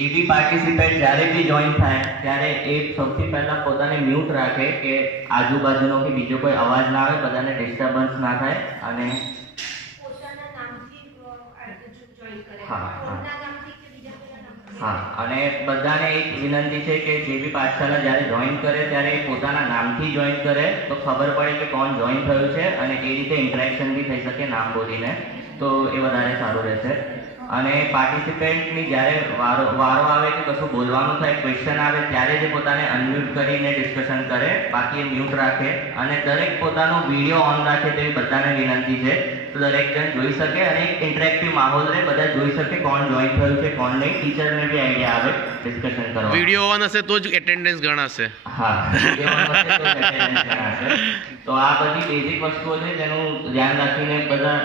જે બી પાર્ટિસિપેન્ટ જ્યારે બી જોઈન થાય ત્યારે એ સૌથી પહેલાં પોતાને મ્યુટ રાખે કે આજુબાજુનો કે બીજો કોઈ અવાજ ના આવે, બધાને ડિસ્ટર્બન્સ ના થાય. અને હા, અને બધાને એક વિનંતી છે કે જે બી પાઠશાળા જ્યારે જોઈન કરે ત્યારે પોતાના નામથી જોઈન કરે તો ખબર પડે કે કોણ જોઈન થયું છે અને એ રીતે ઇન્ટરેક્શન બી થઈ શકે નામ બોલીને, તો એ વધારે સારું રહેશે. અને પાર્ટિસિપેન્ટની જ્યારે વારો આવે કે કશું બોલવાનું થાય, ક્વેશ્ચન આવે, ત્યારે જ પોતાને અનમ્યુટ કરીને ડિસ્કશન કરે, બાકી એ મ્યુટ રાખે. અને દરેક પોતાનો વિડીયો ઓન રાખે તેવી બધાને વિનંતી છે, તો દરેક જણ જોઈ શકે અને એક ઇન્ટરેક્ટિવ માહોલ રહે, બધા જોઈ શકે કોણ જોઈન થયું છે કોણ નહીં. ટીચરને બી આઈડિયા આવે ડિસ્કશન કરવા. વિડીયો ઓન હશે તો જ એટેન્ડન્સ ગણાશે. હા, વિડીયો ઓન હશે તો જ એટેન્ડન્સ ગણાશે. તો આ બધી બેઝિક વસ્તુઓ છે જેનું ધ્યાન રાખીને બધા.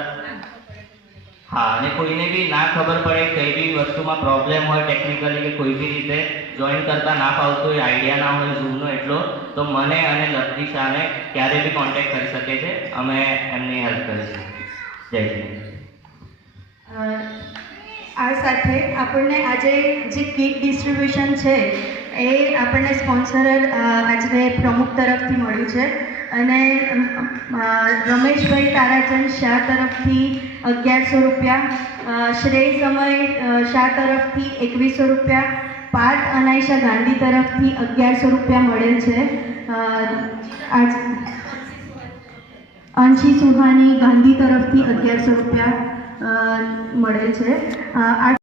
હા, અને કોઈને બી ના ખબર પડે, કઈ બી વસ્તુમાં પ્રોબ્લેમ હોય ટેકનિકલી કે કોઈ બી રીતે જોઈન કરતા ના ફાવતું હોય, આઈડિયા ના હોય ઝૂમનો એટલો, તો મને અને લવલી શાહને ક્યારે બી કોન્ટેક્ટ કરી શકે છે, અમે એમની હેલ્પ કરીશું. જય શ્રી. આ સાથે આપણને આજે જે કીટ ડિસ્ટ્રીબ્યુશન છે એ આપણને સ્પોન્સર આજે પ્રમુખ તરફથી મળ્યું છે. અને રમેશભાઈ તારાચંદ શાહ તરફથી 1100 રૂપિયા, શ્રેય સમય શાહ તરફથી 2100 રૂપિયા, પાર્થ અનાઈશા ગાંધી તરફથી 1100 રૂપિયા મળેલ છે. આજ અંશી સુહાની ગાંધી તરફથી 1100 રૂપિયા મળેલ છે.